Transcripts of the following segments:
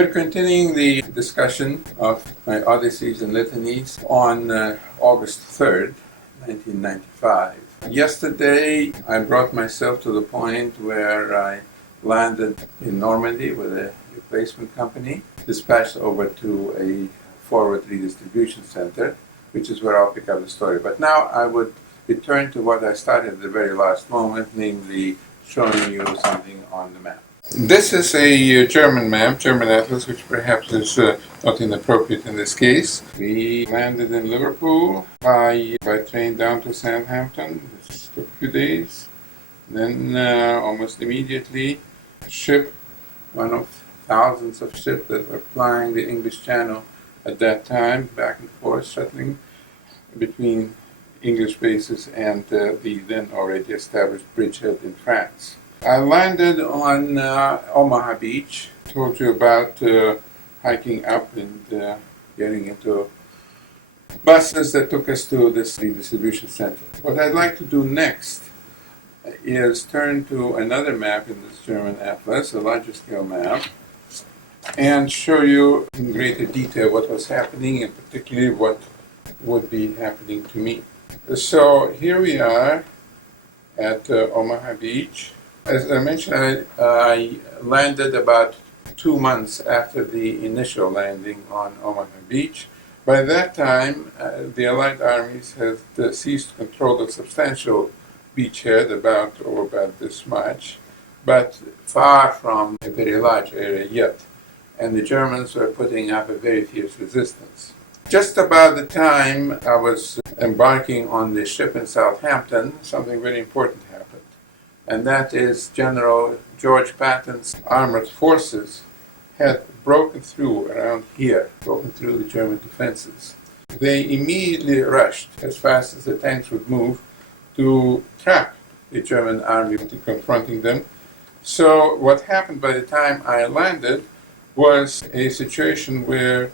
We're continuing the discussion of my Odysseys and Litanies on August 3rd, 1995. Yesterday, I brought myself to the point where I landed in Normandy with a replacement company, dispatched over to a forward redistribution center, which is where I'll pick up the story. But now I would return to what I started at the very last moment, namely showing you something on the map. This is a German map, German atlas, which perhaps is not inappropriate in this case. We landed in Liverpool by train down to Southampton. This took a few days. Then almost immediately, ship, one of thousands of ships that were plying the English Channel at that time, back and forth, shuttling between English bases and the then already established bridgehead in France. I landed on Omaha Beach, told you about hiking up and getting into buses that took us to this redistribution center. What I'd like to do next is turn to another map in this German atlas, a larger scale map, and show you in greater detail what was happening and particularly what would be happening to me. So here we are at Omaha Beach. As I mentioned, I landed about 2 months after the initial landing on Omaha Beach. By that time, the Allied armies had ceased to control a substantial beachhead, about this much, but far from a very large area yet. And the Germans were putting up a very fierce resistance. Just about the time I was embarking on the ship in Southampton, something very important happened. And that is General George Patton's armored forces had broken through around here, broken through the German defenses. They immediately rushed, as fast as the tanks would move, to trap the German army into confronting them. So what happened by the time I landed was a situation where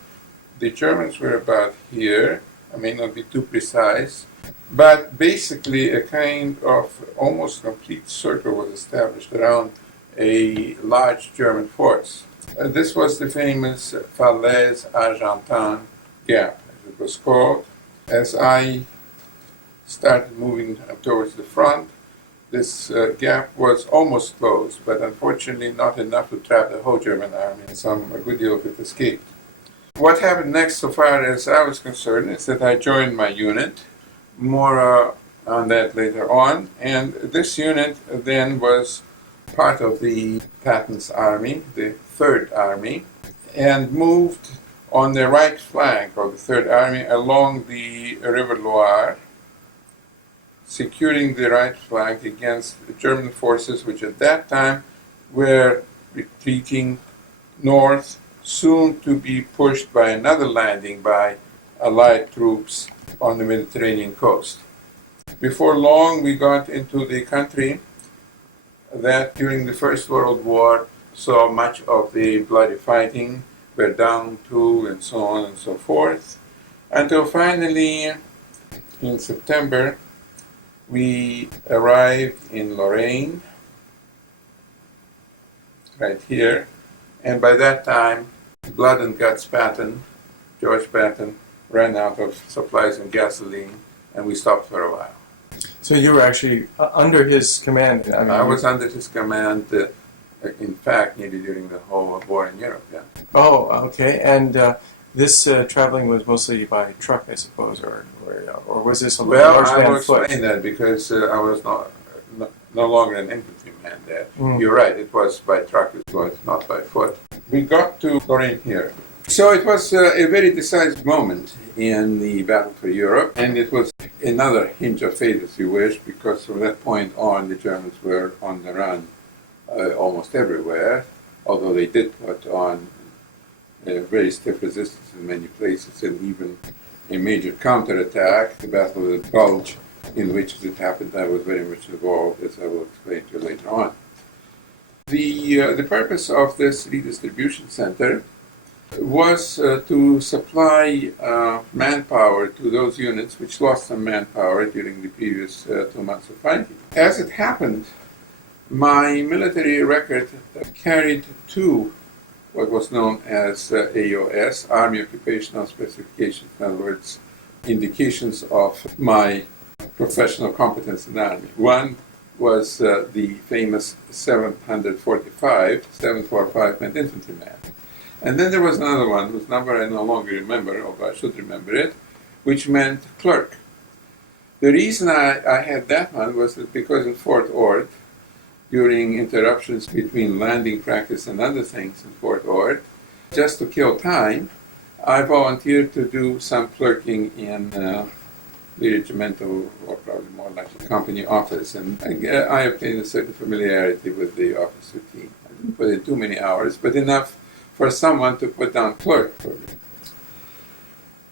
the Germans were about here. I may not be too precise, but basically a kind of almost complete circle was established around a large German force. This was the famous Falaise Argentine Gap, as it was called. As I started moving towards the front, this gap was almost closed, but unfortunately not enough to trap the whole German army, and a good deal of it escaped. What happened next, so far as I was concerned, is that I joined my unit. More on that later on. And this unit then was part of the Patton's army, the Third Army, and moved on the right flank of the Third Army along the River Loire, securing the right flank against the German forces, which at that time were retreating north, soon to be pushed by another landing by Allied troops on the Mediterranean coast. Before long, we got into the country that during the First World War saw much of the bloody fighting, Verdun too, and so on and so forth, until finally, in September, we arrived in Lorraine, right here, and by that time, Blood and Guts Patton, George Patton, ran out of supplies and gasoline, and we stopped for a while. So you were actually under his command? I was under his command, in fact, nearly during the whole war in Europe, yeah. Oh, okay. And this traveling was mostly by truck, I suppose, or was this a large man foot? Well, I will explain that because I was no longer an infantryman there. You're right, it was by truck, it was not by foot. We got to Lorraine here. So it was a very decisive moment in the battle for Europe, and it was another hinge of fate, if you wish, because from that point on, the Germans were on the run almost everywhere, although they did put on very stiff resistance in many places, and even a major counterattack, the Battle of the Bulge, in which, as it happened, I was very much involved, as I will explain to you later on. The purpose of this redistribution center was to supply manpower to those units which lost some manpower during the previous 2 months of fighting. As it happened, my military record carried 2 what was known as AOS, Army Occupational Specifications, in other words, indications of my professional competence in the Army. One was the famous 745 meant infantryman. And then there was another one whose number I no longer remember, although I should remember it, which meant clerk. The reason I had that one was that because in Fort Ord, during interruptions between landing practice and other things in Fort Ord, just to kill time, I volunteered to do some clerking in the regimental, or probably more like a company office, and I obtained a certain familiarity with the office routine. I didn't put in too many hours, but enough for someone to put down clerk for me.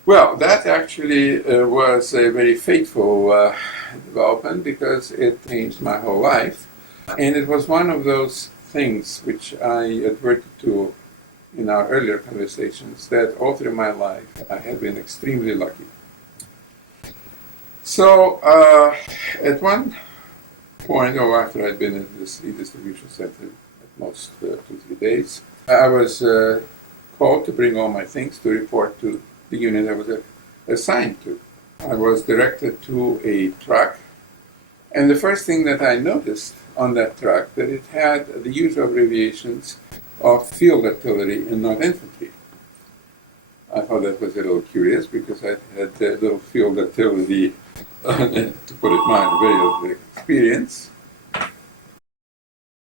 Well, that actually was a very fateful development because it changed my whole life. And it was one of those things which I adverted to in our earlier conversations, that all through my life I have been extremely lucky. So at one point, or after I'd been in this e-distribution center at most 2-3 days, I was called to bring all my things to report to the unit I was assigned to. I was directed to a truck, and the first thing that I noticed on that truck, that it had the usual abbreviations of field artillery and not infantry. I thought that was a little curious because I had a little field artillery, to put it mildly, very little experience.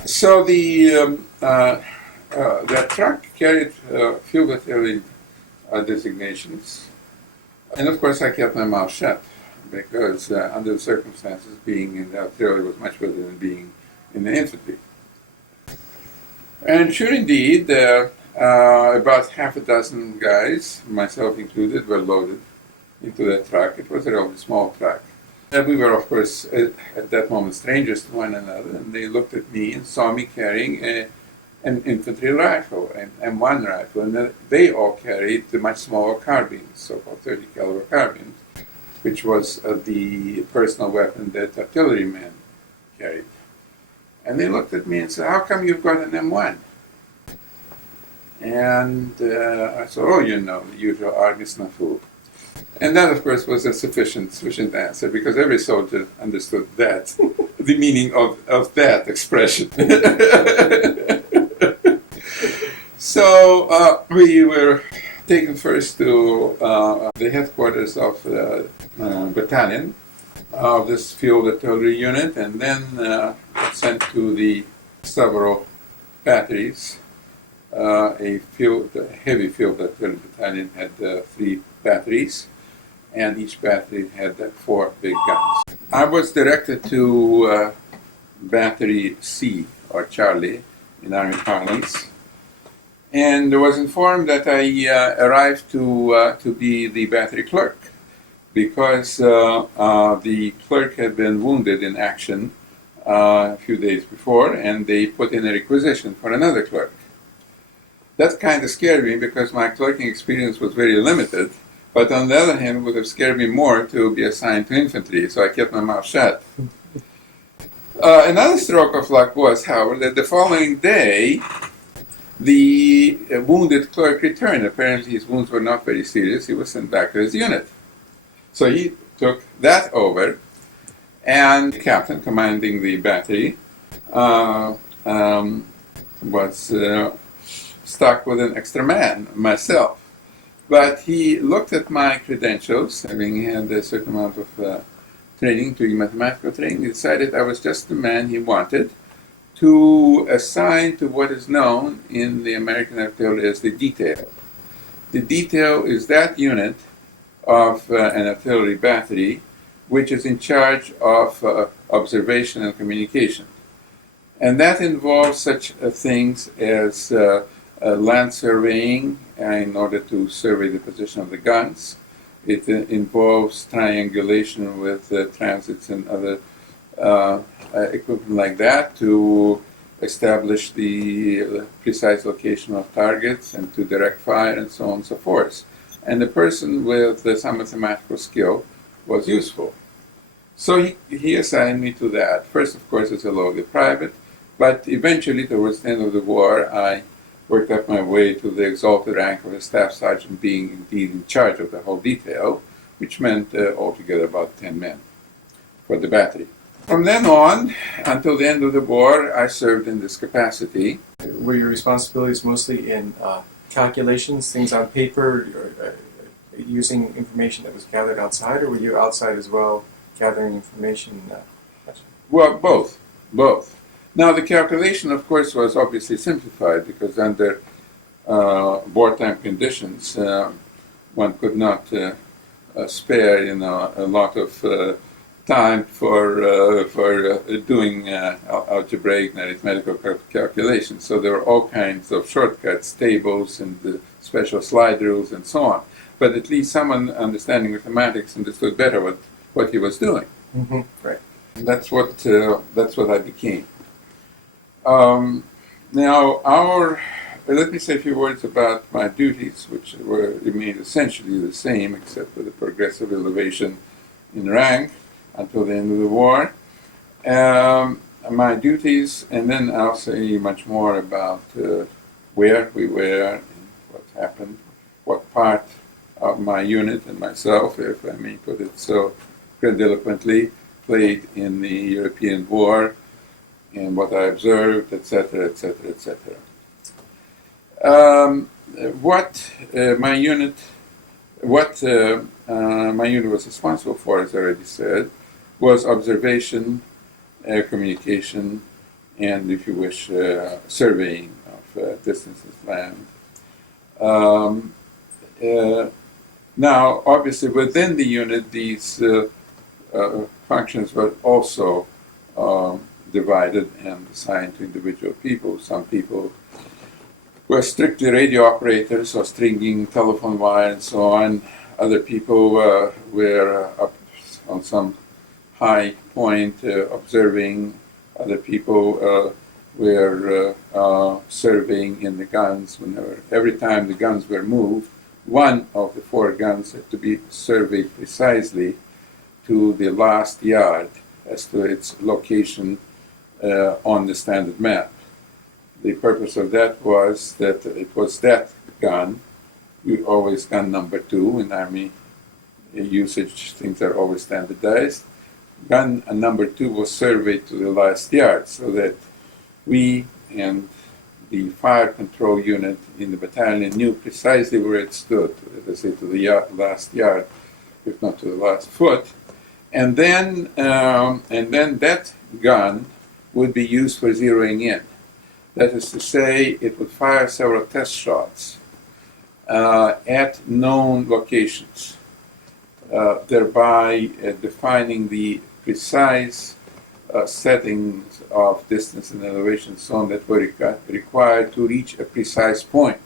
So that truck carried field artillery designations, and of course I kept my mouth shut because under the circumstances, being in the artillery was much better than being in the infantry. And sure indeed, about half a dozen guys, myself included, were loaded into that truck. It was a relatively small truck. We were, of course, at that moment strangers to one another, and they looked at me and saw me carrying an infantry rifle, an M1 rifle, and they all carried the much smaller carbines, so-called 30 caliber carbines, which was the personal weapon that artillerymen carried. And they looked at me and said, "How come you've got an M1? And I said, "Oh, you know, the usual Army snafu." And that, of course, was a sufficient answer, because every soldier understood that, the meaning of that expression. So we were taken first to the headquarters of the battalion of this field artillery unit, and then sent to the several batteries. A heavy field artillery battalion had 3 batteries, and each battery had 4 big guns. I was directed to Battery C, or Charlie, in Army parlance, and was informed that I arrived to be the battery clerk, because the clerk had been wounded in action a few days before, and they put in a requisition for another clerk. That kind of scared me because my clerking experience was very limited, but on the other hand, it would have scared me more to be assigned to infantry, so I kept my mouth shut. Another stroke of luck was, however, that the following day, the wounded clerk returned. Apparently his wounds were not very serious. He was sent back to his unit. So he took that over, and the captain commanding the battery was stuck with an extra man, myself. But he looked at my credentials, having had a certain amount of training, to mathematical training, he decided I was just the man he wanted to assign to what is known in the American artillery as the detail. The detail is that unit of an artillery battery which is in charge of observation and communication. And that involves such things as land surveying in order to survey the position of the guns. It involves triangulation with transits and other equipment like that to establish the precise location of targets and to direct fire and so on and so forth. And the person with some mathematical skill was useful. So he assigned me to that. First, of course, as a lowly private, but eventually, towards the end of the war, I worked up my way to the exalted rank of a staff sergeant, being indeed in charge of the whole detail, which meant altogether about 10 men for the battery. From then on, until the end of the war, I served in this capacity. Were your responsibilities mostly in calculations, things on paper, or using information that was gathered outside, or were you outside as well, gathering information? Well, both. Now, the calculation, of course, was obviously simplified because under wartime conditions, one could not spare, a lot of time for doing algebraic and arithmetical calculations. So there were all kinds of shortcuts, tables, and special slide rules, and so on. But at least someone understanding mathematics understood better what he was doing. Mm-hmm. Right. And that's what I became. Now, let me say a few words about my duties, which remained essentially the same, except for the progressive elevation in rank until the end of the war. My duties, and then I'll say much more about where we were and what happened, what part of my unit and myself, if I may put it so grandiloquently, played in the European War, and what I observed, etc., etc., etc. What my unit was responsible for, as I already said, was observation, communication, and, if you wish, surveying of distances land. Now, obviously, within the unit, these functions were also divided and assigned to individual people. Some people were strictly radio operators or stringing telephone wire and so on. Other people were up on some high point observing. Other people were surveying in the guns. Every time the guns were moved, one of the four guns had to be surveyed precisely to the last yard as to its location on the standard map. The purpose of that was that it was that gun, always gun number 2 in Army usage, things are always standardized. Gun number 2 was surveyed to the last yard so that we and the fire control unit in the battalion knew precisely where it stood, as I say, to the last yard, if not to the last foot. And then that gun would be used for zeroing in. That is to say, it would fire several test shots at known locations, thereby defining the precise settings of distance and elevation zone that were required to reach a precise point.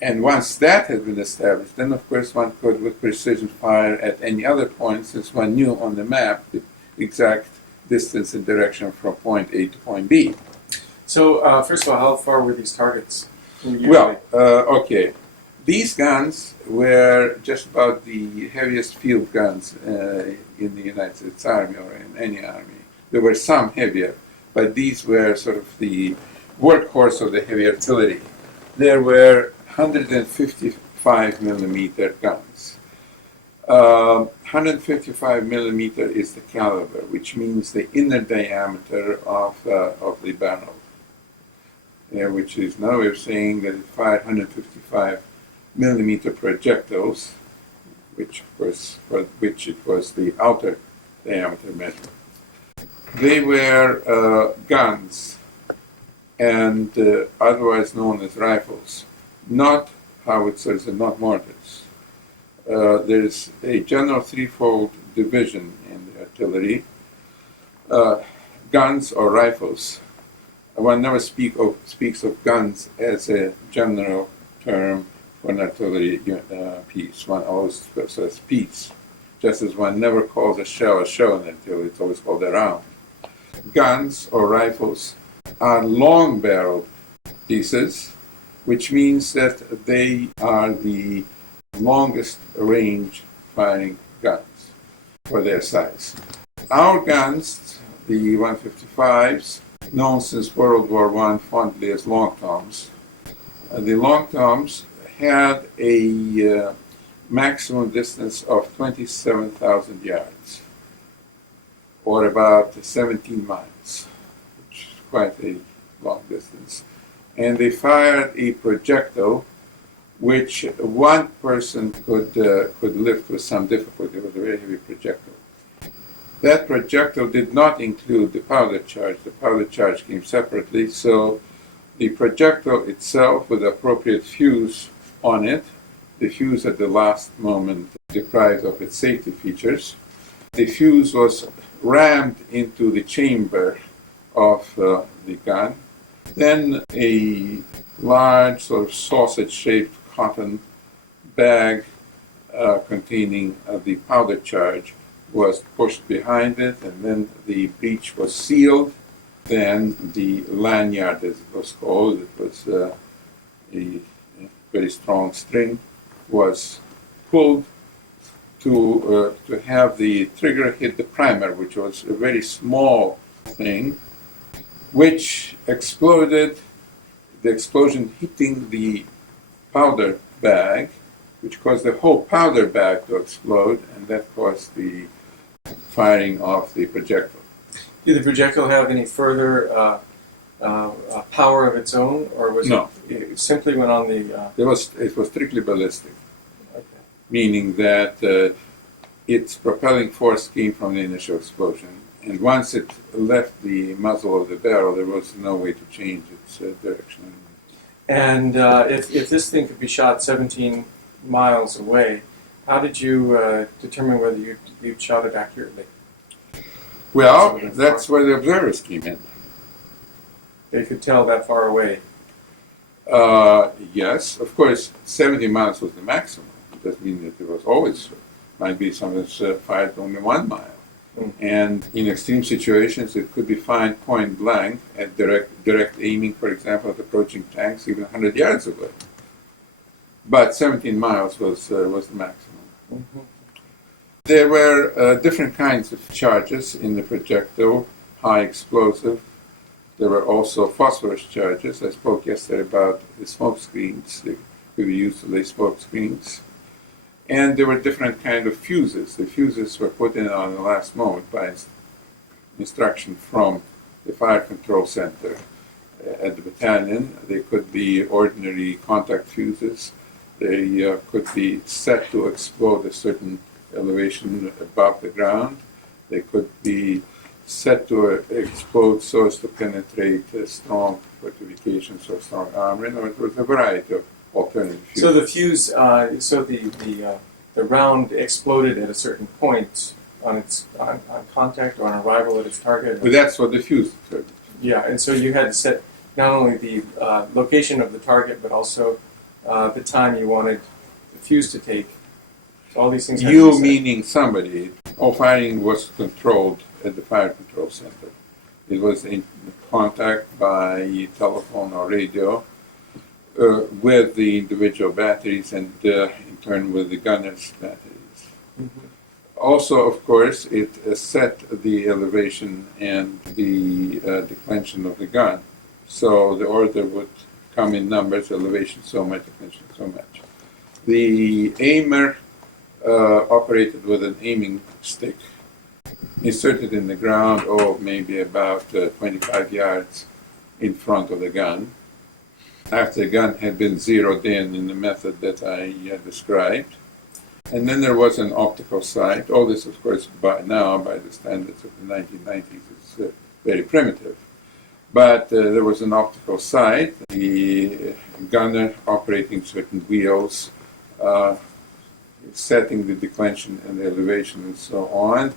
And once that had been established, then of course one could with precision fire at any other point, since one knew on the map the exact distance and direction from point A to point B. So, first of all, how far were these targets? Well, okay. These guns were just about the heaviest field guns in the United States Army or in any army. There were some heavier, but these were sort of the workhorse of the heavy artillery. There were 155 millimeter guns. 155 millimeter is the caliber, which means the inner diameter of the barrel, which is another way of saying that it fired 155 millimeter projectiles, which it was the outer diameter measure. They were guns, and otherwise known as rifles, not howitzers and not mortars. There's a general threefold division in the artillery: guns or rifles. One never speaks of guns as a general term for an artillery piece. One always says piece, just as one never calls a shell in artillery. It's always called a round. Guns or rifles are long-barreled pieces, which means that they are the longest range firing guns for their size. Our guns, the 155s, known since World War I fondly as long toms, The long toms had a maximum distance of 27,000 yards, or about 17 miles, which is quite a long distance. And they fired a projectile which one person could lift with some difficulty. It was a very heavy projectile. That projectile did not include the powder charge. The powder charge came separately, so the projectile itself with appropriate fuse on it, the fuse at the last moment deprived of its safety features, the fuse was rammed into the chamber of the gun. Then a large sort of sausage-shaped cotton bag containing the powder charge was pushed behind it, and then the breech was sealed. Then the lanyard, as it was called, it was a very strong string, was pulled to have the trigger hit the primer, which was a very small thing, which exploded, the explosion hitting the powder bag, which caused the whole powder bag to explode, and that caused the firing of the projectile. Did the projectile have any further power of its own, or was No. it simply went on the... It was strictly ballistic, Okay. meaning that its propelling force came from the initial explosion, and once it left the muzzle of the barrel, there was no way to change its direction. And if this thing could be shot 17 miles away, how did you determine whether you'd shot it accurately? Well, that's where the observers came in. They could tell that far away. Yes, of course, 70 miles was the maximum. It doesn't mean that it was always, might be something that's fired only 1 mile. Mm. And in extreme situations, it could be fired point blank at direct aiming, for example, at approaching tanks even 100 yards away. But 17 miles was the maximum. Mm-hmm. There were different kinds of charges in the projectile, high explosive. There were also phosphorus charges. I spoke yesterday about the smoke screens. They could be used to lay smoke screens. And there were different kinds of fuses. The fuses were put in on the last moment by instruction from the fire control center at the battalion. They could be ordinary contact fuses. They could be set to explode a certain elevation above the ground. They could be set to explode so as to penetrate strong fortifications or strong armor. It was a variety of alternative fuses. So the fuse, the round exploded at a certain point on contact or on arrival at its target. But that's what the fuse did. Yeah, and so you had to set not only the location of the target, but also the time you wanted the fuse to take. So all these things. You meaning somebody. All firing was controlled at the fire control center. It was in contact by telephone or radio with the individual batteries and in turn with the gunner's batteries. Mm-hmm. Also, of course, it set the elevation and the declension of the gun. So the order would come in numbers, elevation so much, declension so much. The aimer operated with an aiming stick inserted in the ground, maybe about 25 yards in front of the gun. After the gun had been zeroed in the method that I described. And then there was an optical sight. All this, of course, by the standards of the 1990s, is very primitive. But there was an optical sight. The gunner operating certain wheels, setting the declension and the elevation and so on,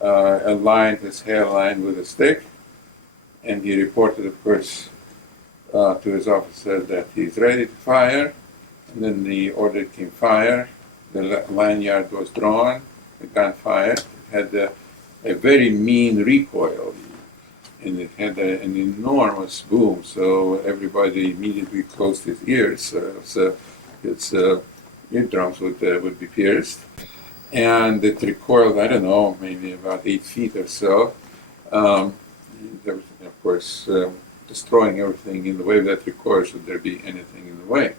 aligned his hairline with a stick, and he reported, of course, to his officer that he's ready to fire. And then the order came fire. The lanyard was drawn, the gun fired. It had a very mean recoil, and it had an enormous boom, so everybody immediately closed his ears, so its eardrums would be pierced. And it recoiled, I don't know, maybe about 8 feet or so. There was, of course, destroying everything in the way that requires should there be anything in the way.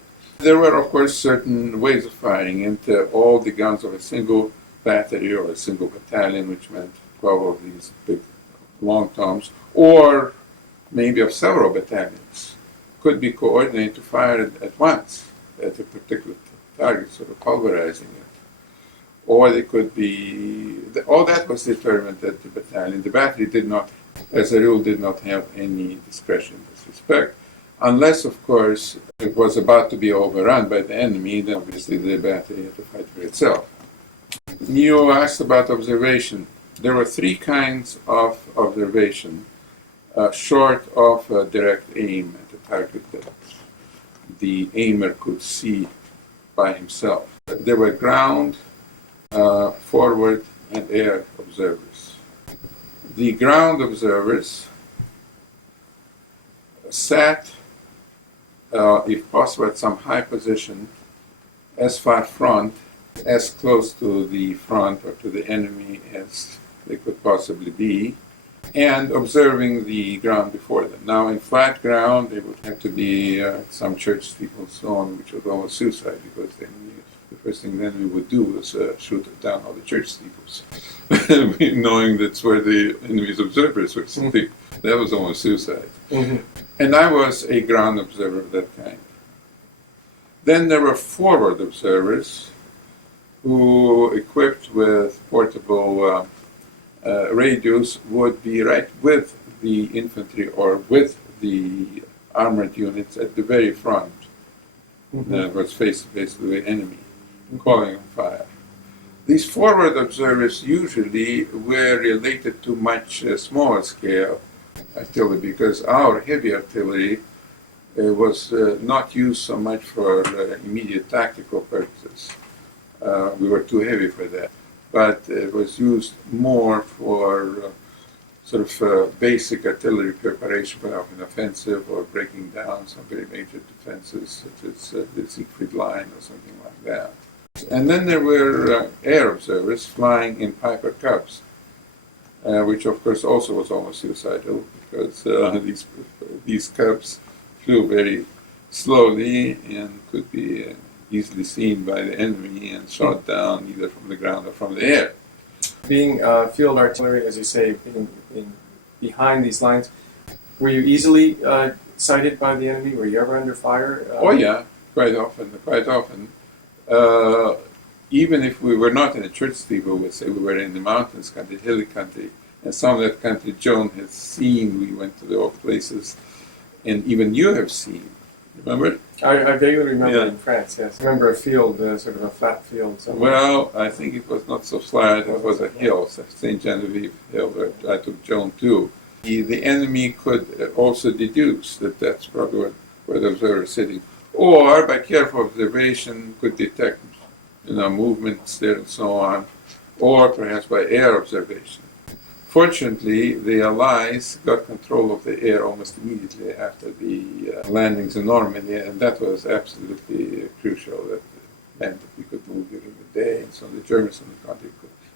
There were, of course, certain ways of firing into all the guns of a single battery or a single battalion, which meant 12 of these big long toms, or maybe of several battalions, could be coordinated to fire at once at a particular target, sort of pulverizing it. Or they could be, all that was determined at the battalion. The battery did not, as a rule, did not have any discretion in this respect, unless, of course, it was about to be overrun by the enemy, then obviously the battery had to fight for itself. You asked about observation. There were three kinds of observation, short of direct aim at a target that the aimer could see by himself. There were ground, forward, and air observers. The ground observers sat, if possible, at some high position, as far front, as close to the front or to the enemy as they could possibly be, and observing the ground before them. Now, in flat ground, they would have to be some church steeple and so on, which was almost suicide, because then the first thing then we would do was shoot down all the church steeples, knowing that's where the enemy's observers were sitting. That was almost suicide. Mm-hmm. And I was a ground observer of that kind. Then there were forward observers who, equipped with portable radios, would be right with the infantry or with the armored units at the very front. That was face-to-face with the enemy, calling on fire. These forward observers usually were related to much smaller scale artillery, because our heavy artillery was not used so much for immediate tactical purposes. We were too heavy for that. But it was used more for sort of basic artillery preparation for an offensive or breaking down some very major defenses, such as the Siegfried Line or something like that. And then there were air observers flying in Piper Cubs, which of course also was almost suicidal, because these Cubs flew very slowly and could be easily seen by the enemy and shot down either from the ground or from the air. Being field artillery, as you say, being behind these lines, were you easily sighted by the enemy? Were you ever under fire? Oh yeah, quite often. Even if we were not in a church steeple, we say we were in the mountains country, hilly country, and some of that country Joan has seen. We went to the old places, and even you have seen. Remember? I vaguely remember in France, yes. I remember a field, sort of a flat field somewhere. Well, I think it was not so flat. It was a hill, St. Genevieve Hill, where I took Joan to. The enemy could also deduce that that's probably where the observer is sitting. Or, by careful observation, could detect movements there and so on. Or perhaps by air observation. Fortunately, the Allies got control of the air almost immediately after the landings in Normandy, and that was absolutely crucial. That meant that we could move during the day, and so the Germans in the country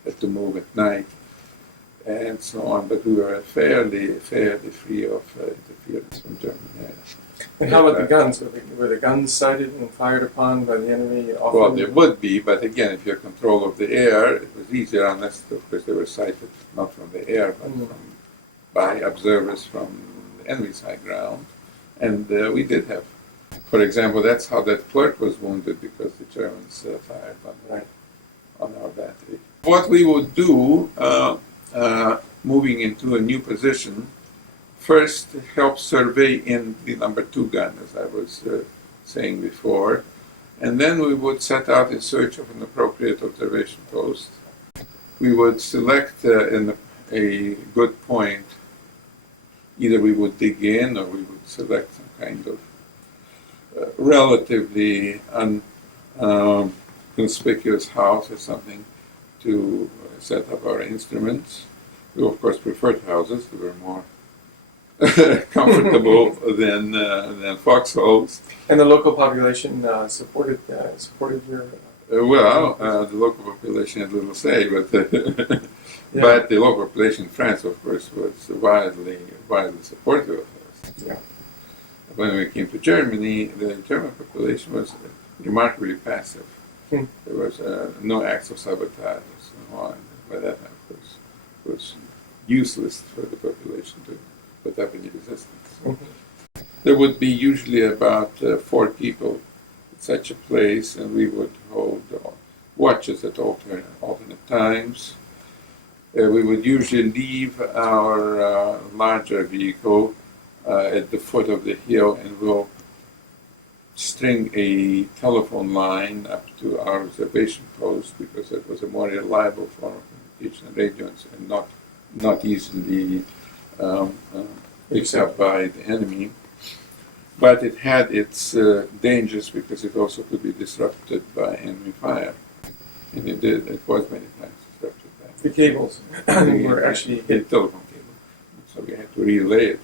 had to move at night, and so on. But we were fairly free of interference from German air. And how about the guns? Were the guns sighted and fired upon by the enemy often? Well, there would be, but again, if you have control of the air, it was easier, unless, of course, they were sighted not from the air, but by observers from the enemy's high ground. And we did have, for example, that's how that clerk was wounded, because the Germans fired on our battery. What we would do, moving into a new position, first help survey in the number 2 gun, as I was saying before, and then we would set out in search of an appropriate observation post. We would select a good point. Either we would dig in, or we would select some kind of relatively conspicuous house or something to set up our instruments. We, of course, preferred houses. They were more comfortable than foxholes. And the local population supported your... The local population had little say, but but the local population in France, of course, was widely supportive of us. Yeah. When we came to Germany, the German population was remarkably passive. There was no acts of sabotage and so on. By that time, of course, it was useless for the population to put up any resistance. There would be usually about 4 people at such a place, and we would hold watches at alternate times. We would usually leave our larger vehicle at the foot of the hill, and we'll string a telephone line up to our observation post because it was a more reliable form of communication and radio and not easily picked up by the enemy. But it had its dangers because it also could be disrupted by enemy fire. And it did. It was many times disrupted by The cables were actually the telephone cable. So we had to relay it.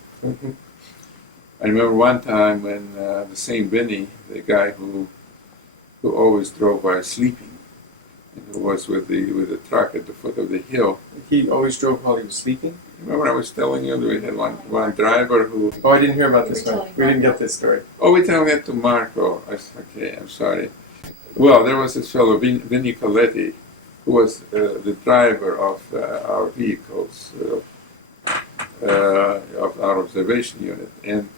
I remember one time when the same Vinny, the guy who always drove while sleeping, and who was with the truck at the foot of the hill. He always drove while he was sleeping? Remember I was telling you that we had one driver who... Oh, I didn't hear about this one. We didn't get this story. Oh, we tell that to Marco. Okay, I'm sorry. Well, there was this fellow, Vinny Coletti, who was the driver of our vehicles, of our observation unit. And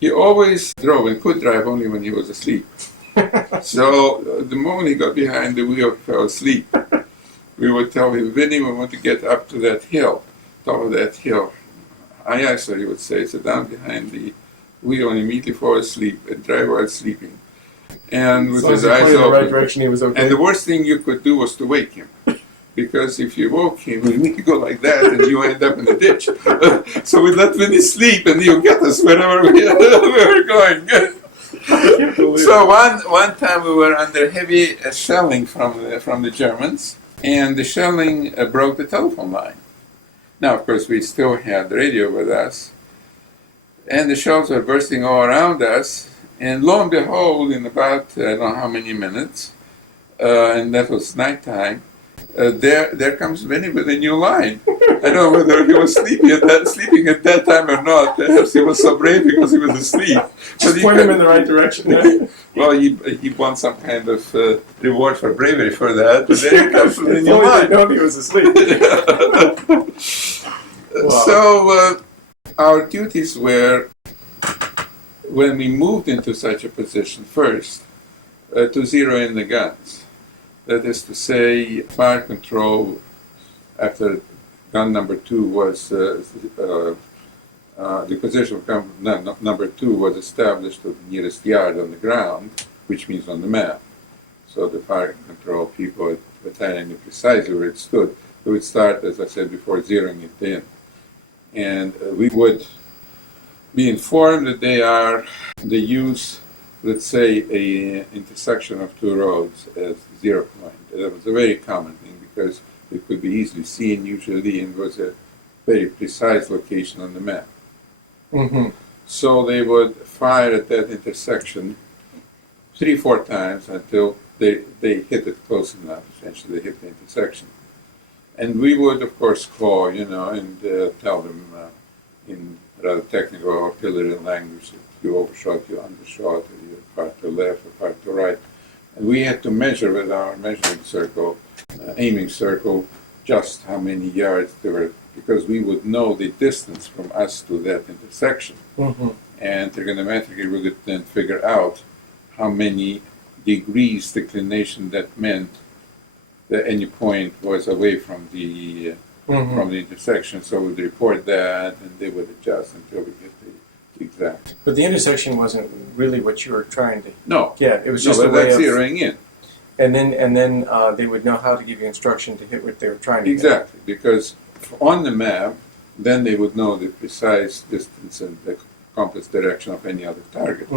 he always drove and could drive only when he was asleep. So the moment he got behind the wheel, he fell asleep. We would tell him, Vinny, we want to get up to that hill, top of that hill. Aye, sir, he would say, sit down behind the wheel and immediately fall asleep and drive while sleeping. And with his eyes open. In the right direction, he was okay. And the worst thing you could do was to wake him. Because if you woke him, he'd go like that and you end up in the ditch. So we let Vinny sleep and he'll get us wherever we were going. So one time we were under heavy shelling from the Germans, and the shelling broke the telephone line. Now, of course, we still had the radio with us, and the shells were bursting all around us. And lo and behold, in about I don't know how many minutes, and that was nighttime, there comes Vinny with a new line. I don't know whether he was sleeping at that time or not. Perhaps he was so brave because he was asleep. Just point him in the right direction. Right? Well, he won some kind of reward for bravery for that. But then he comes with a new line. No, he was asleep. Wow. So our duties were, when we moved into such a position, first to zero in the guns. That is to say, fire control after gun number 2 was the position of gun number 2 was established to the nearest yard on the ground, which means on the map. So the fire control people at battalion knew precisely where it stood. They would start, as I said before, zeroing it in, and we would be informed that they use, let's say, a intersection of 2 roads as 0 point. That was a very common thing because it could be easily seen usually and was a very precise location on the map. So they would fire at that intersection 3-4 times until they hit it close enough. Essentially, they hit the intersection. And we would, of course, call, and tell them in rather technical artillery language that you overshot, you undershot, or you're part to left or part to right. And we had to measure with our measuring circle, aiming circle, just how many yards there were, because we would know the distance from us to that intersection. And trigonometrically we could then figure out how many degrees declination that meant that any point was away from the intersection. So we'd report that, and they would adjust until we get the exact. But the intersection wasn't really what you were trying to No. get. It was just a but way that's of zeroing in. And then they would know how to give you instruction to hit what they were trying to Exactly, because on the map, then they would know the precise distance and the compass direction of any other target.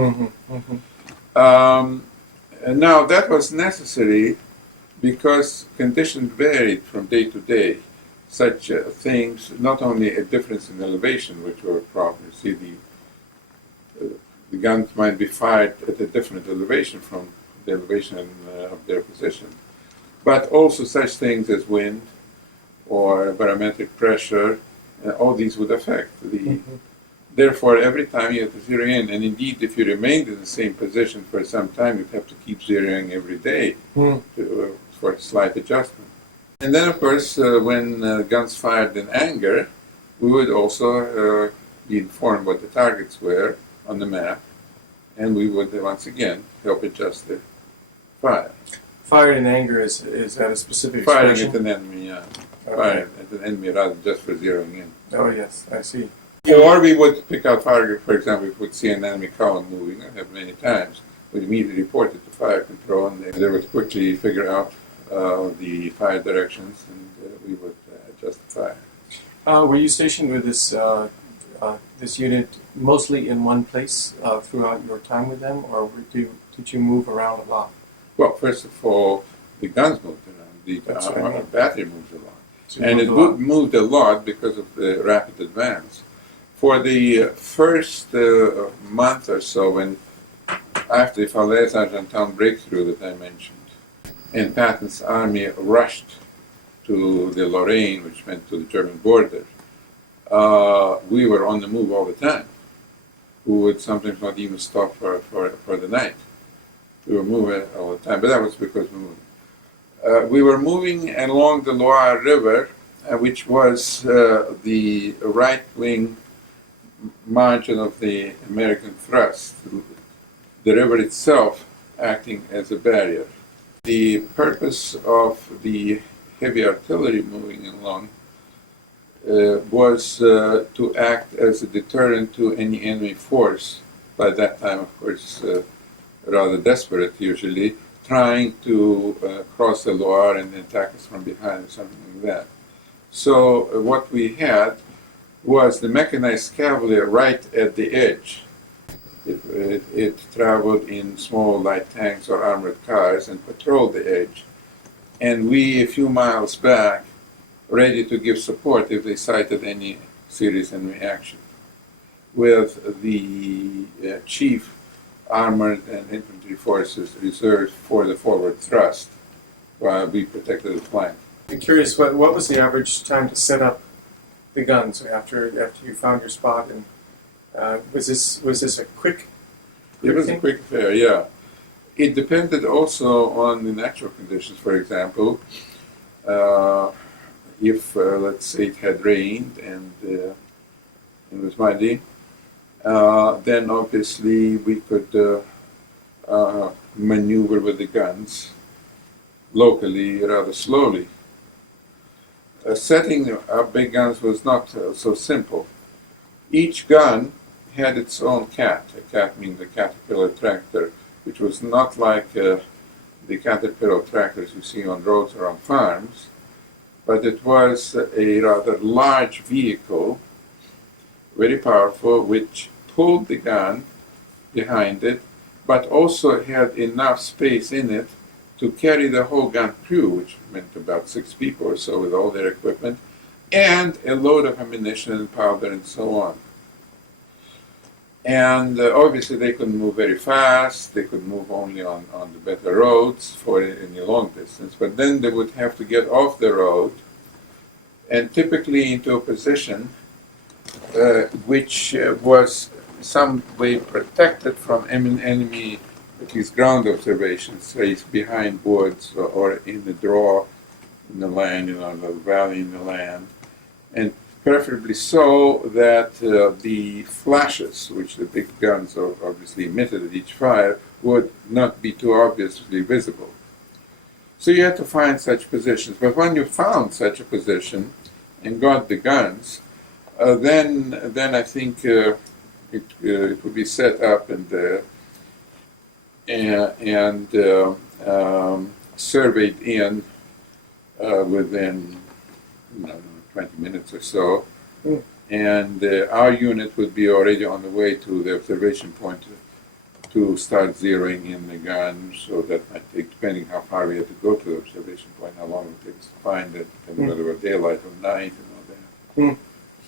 And now that was necessary because conditions varied from day to day. Such things, not only a difference in elevation, which were a problem. You see, the guns might be fired at a different elevation from the elevation of their position, but also such things as wind or barometric pressure. All these would affect Therefore, every time you have to zero in, and indeed, if you remained in the same position for some time, you'd have to keep zeroing every day for a slight adjustment. And then, of course, when guns fired in anger, we would also be informed what the targets were on the map, and we would once again help adjust the fire. Fired in anger is that a specific Firing expression? at an enemy, yeah. Okay. Firing at an enemy rather than just for zeroing in. Oh yes, I see. Or we would pick out fire, for example, if we would see an enemy column moving, I have many times, we'd immediately report it to fire control, and they would quickly figure out the fire directions, and we would adjust the fire. Were you stationed with this unit mostly in one place throughout your time with them, or did you move around a lot? Well, first of all, the guns moved around, our battery moved a lot. And it moved a lot because of the rapid advance. For the first month or so, when after the Falaise-Argentan breakthrough that I mentioned, and Patton's army rushed to the Lorraine, which meant to the German border, we were on the move all the time. We would sometimes not even stop for the night. We were moving all the time, but that was because we moved. We were moving along the Loire River, which was the right-wing margin of the American thrust, the river itself acting as a barrier. The purpose of the heavy artillery moving along was to act as a deterrent to any enemy force, by that time, of course, rather desperate usually, trying to cross the Loire and attack us from behind or something like that. So what we had was the mechanized cavalry right at the edge. It traveled in small light tanks or armored cars and patrolled the edge. And we, a few miles back, ready to give support if they sighted any serious enemy action, with the chief armored and infantry forces reserved for the forward thrust, while we protected the flank. I'm curious, what was the average time to set up the guns after you found your spot? And was this a quick? It was a quick affair, yeah. It depended also on the natural conditions. For example, if let's say it had rained and it was muddy, then obviously we could maneuver with the guns locally rather slowly. Setting up big guns was not so simple. Each gun had its own cat. A cat means the Caterpillar tractor, which was not like the Caterpillar tractors you see on roads or on farms, but it was a rather large vehicle, very powerful, which pulled the gun behind it, but also had enough space in it to carry the whole gun crew, which meant about 6 people or so with all their equipment, and a load of ammunition and powder and so on. And obviously they couldn't move very fast, they could move only on the better roads for any long distance, but then they would have to get off the road and typically into a position which was some way protected from enemy, at least ground observations, say behind woods or in the draw in the land, the valley in the land, and preferably so that the flashes, which the big guns obviously emitted at each fire, would not be too obviously visible. So you had to find such positions. But when you found such a position and got the guns, then I think it would be set up and surveyed in within 20 minutes or so, and our unit would be already on the way to the observation point to start zeroing in the gun. So that might take, depending how far we had to go to the observation point, how long it takes to find it, and whether it was daylight or night and all that.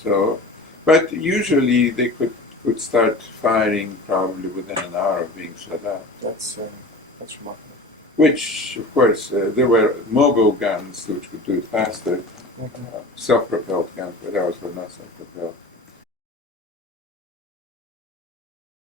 So, but usually they could start firing probably within an hour of being set up. That's remarkable. Which, of course, there were mobile guns which could do it faster, self-propelled guns, but ours were not self-propelled.